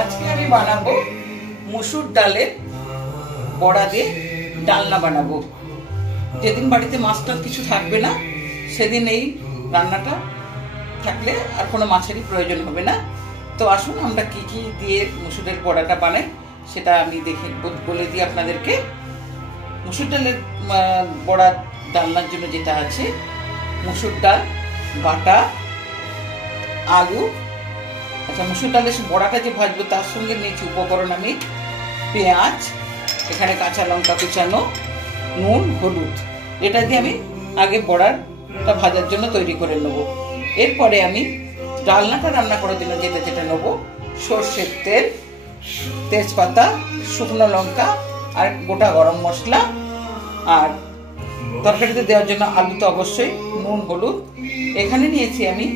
আজকে আমি বানাবো মসুর ডালের বড়া দিয়ে ডালনা বানাবো। যেদিন বাড়িতে মাছ টাছ কিছু থাকবে না সেদিন এই রান্নাটা থাকলে আর কোনো মাছেরই প্রয়োজন হবে না। তো আসুন আমরা কি কি দিয়ে মসুরের বড়াটা বানাই সেটা আমি দেখে বলে দিই আপনাদেরকে। মসুর ডালের বড়া ডালনার জন্য যেটা আছে, মসুর ডাল বাটা, আলু। আচ্ছা, মসুর ডালের বড়াটা যে ভাজবো তার সঙ্গে নিয়েছি উপকরণ আমি পেঁয়াজ, এখানে কাঁচা লঙ্কা কুচানো, নুন, হলুদ। এটা দিয়ে আমি আগে বড়াটা ভাজার জন্য তৈরি করে নেব। এরপরে আমি ডালনাটা রান্না করার জন্য যেটা যেটা নেব, সর্ষের তেল, তেজপাতা, শুকনো লঙ্কা আর গোটা গরম মশলা। আর তরকারিতে দেওয়ার জন্য আলু তো অবশ্যই, নুন, হলুদ। এখানে নিয়েছি আমি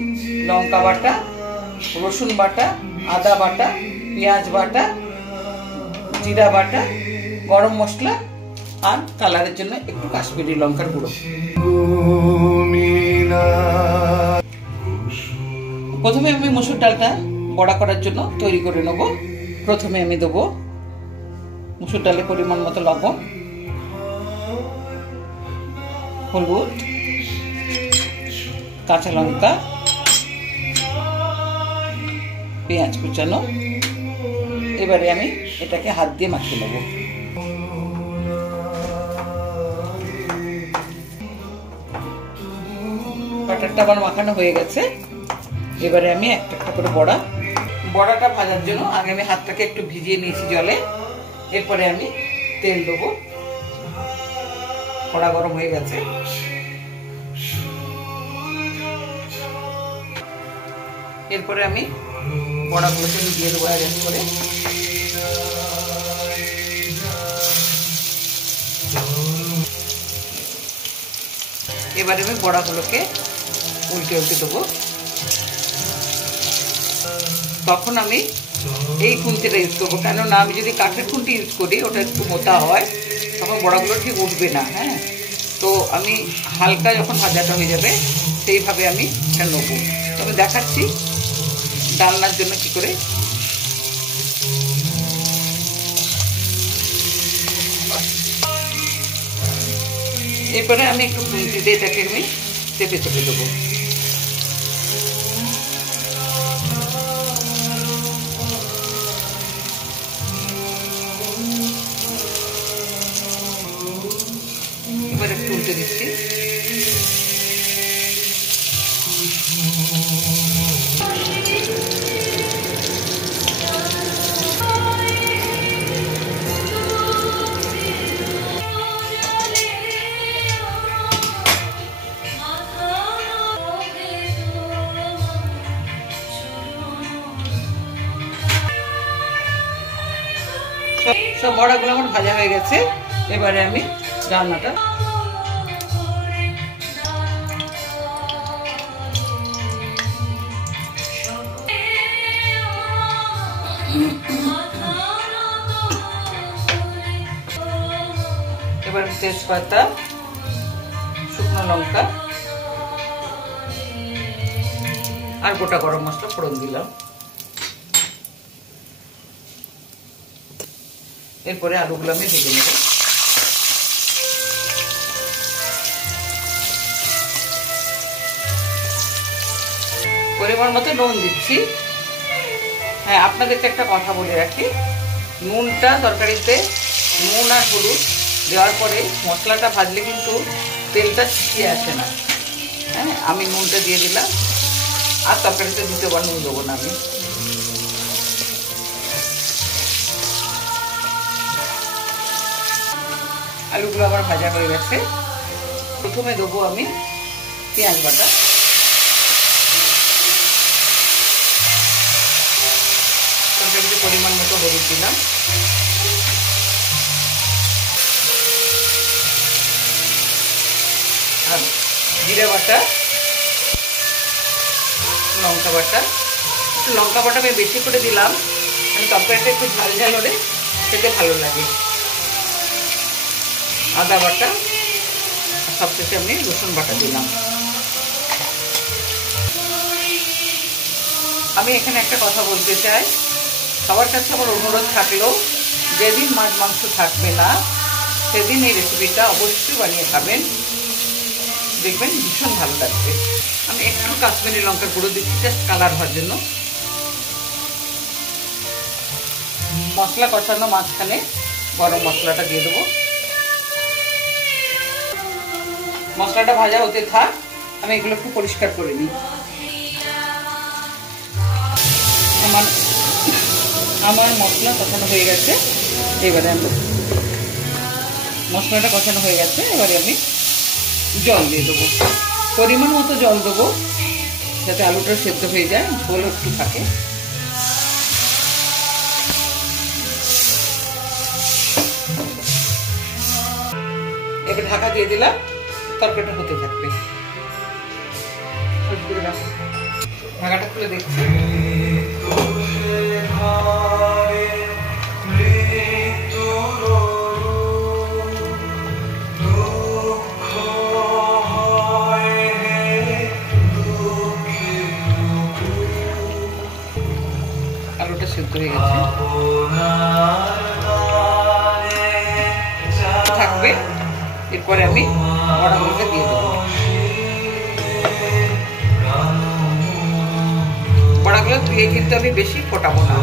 লঙ্কা বাটা, রসুন বাটা, আদা বাটা, পেঁয়াজ বাটা, জিরা বাটা, গরম মশলা আর কালারের জন্য একটু কাশ্মীরি লঙ্কার গুঁড়ো। প্রথমে আমি মসুর ডালটা বড়া করার জন্য তৈরি করে নেব। প্রথমে আমি দেবো মসুর ডালে পরিমাণ মতো লবণ, হলুদ, কাঁচা লঙ্কা, পেঁয়াজ কুচানো। এবারে আমি এটাকে হাত দিয়ে মাখিয়ে নেব। বাটারটা আবার মাখানো হয়ে গেছে। এবারে আমি একটা একটা করে বড়াটা ভাজার জন্য আগে আমি হাতটাকে একটু ভিজিয়ে নিয়েছি জলে। এরপরে আমি তেল দেবো। কড়া গরম হয়ে গেছে। এরপরে আমি বড়াগুলোকে দিয়ে দেবো এক এক করে। এবারে আমি বড়াগুলোকে উল্টে উল্টে দেবো। তখন আমি এই খুন্তিটা ইউজ করবো, কেননা আমি যদি কাঠের খুন্তি ইউজ করি ওটা একটু মোটা হয়, তখন বড়াগুলো ঠিক উঠবে না। হ্যাঁ, তো আমি হালকা যখন ভাজাটা হয়ে যাবে সেইভাবে আমি এটা নেবো। তবে দেখাচ্ছি ডালনার জন্য কি করে। এরপরে আমি একটু খুন্তি দিয়ে এটাকে আমি চেপে চেপে দেবো। এবার একটু উল্টে দিচ্ছি। সব বড়াগুলো আমার ভাজা হয়ে গেছে। এবারে আমি রান্নাটা এবার তেজপাতা, শুকনো লঙ্কা আর গোটা গরম মশলা ফোড়ন দিলাম। এরপরে আলুগুলো আমি ভেজে নেব। পরিমাণ মতো নুন দিচ্ছি। হ্যাঁ, আপনাদেরকে একটা কথা বলে রাখি, নুনটা তরকারিতে নুন আর হলুদ দেওয়ার পরে মশলাটা ভাজলে কিন্তু তেলটা ছিটিয়ে আসে না। হ্যাঁ, আমি নুনটা দিয়ে দিলাম। আর তরকারিতে দ্বিতীয়বার নুন দেবো না আমি। আলুগুলো আবার ভাজা হয়ে গেছে। প্রথমে দেবো আমি পেঁয়াজ বাটা। তরকারিতে পরিমাণ মতো হলুদ দিলাম। আর জিরা বাটা, লঙ্কা বাটা। লঙ্কা বাটা আমি বেশি করে দিলাম, আমি তরকারিটা একটু ঝাল ঝাল হলে খেতে ভালো লাগে। আদা বাটা, সবশেষে আমি রসুন বাটা দিলাম। আমি এখানে একটা কথা বলতে চাই, সবার কাছে আমার অনুরোধ থাকলো, যেদিন মাছ মাংস থাকবে না সেদিন এই রেসিপিটা অবশ্যই বানিয়ে খাবেন, দেখবেন ভীষণ ভালো লাগবে। আমি একটু কাশ্মীরি লঙ্কার গুঁড়ো দিচ্ছি জাস্ট কালার হওয়ার জন্য। মশলা কষানো মাঝখানে গরম মশলাটা দিয়ে দেবো। মশলাটা ভাজা হতে থাক, আমি এগুলো একটু পরিষ্কার করে নিই। আমার মশলা কষানো হয়ে গেছে। এবারে আমি মশলাটা কষানো হয়ে গেছে, এবারে আমি জল দিয়ে দেবো, পরিমাণ মতো জল দেবো যাতে আলুটা সেদ্ধ হয়ে যায়, ঝোল একটু থাকে। এবার ঢাকা দিয়ে দিলাম, তরকারিটা হতে থাকবে। ঢাকাটা খুলে দেখছি, আলুটা সেদ্ধ হয়ে গেছে, থাকবে। এরপরে আমি বড়াগুলোকে দিয়ে দেবো। বড়াগুলো দিয়ে কিন্তু আমি বেশি ফোটাবো না।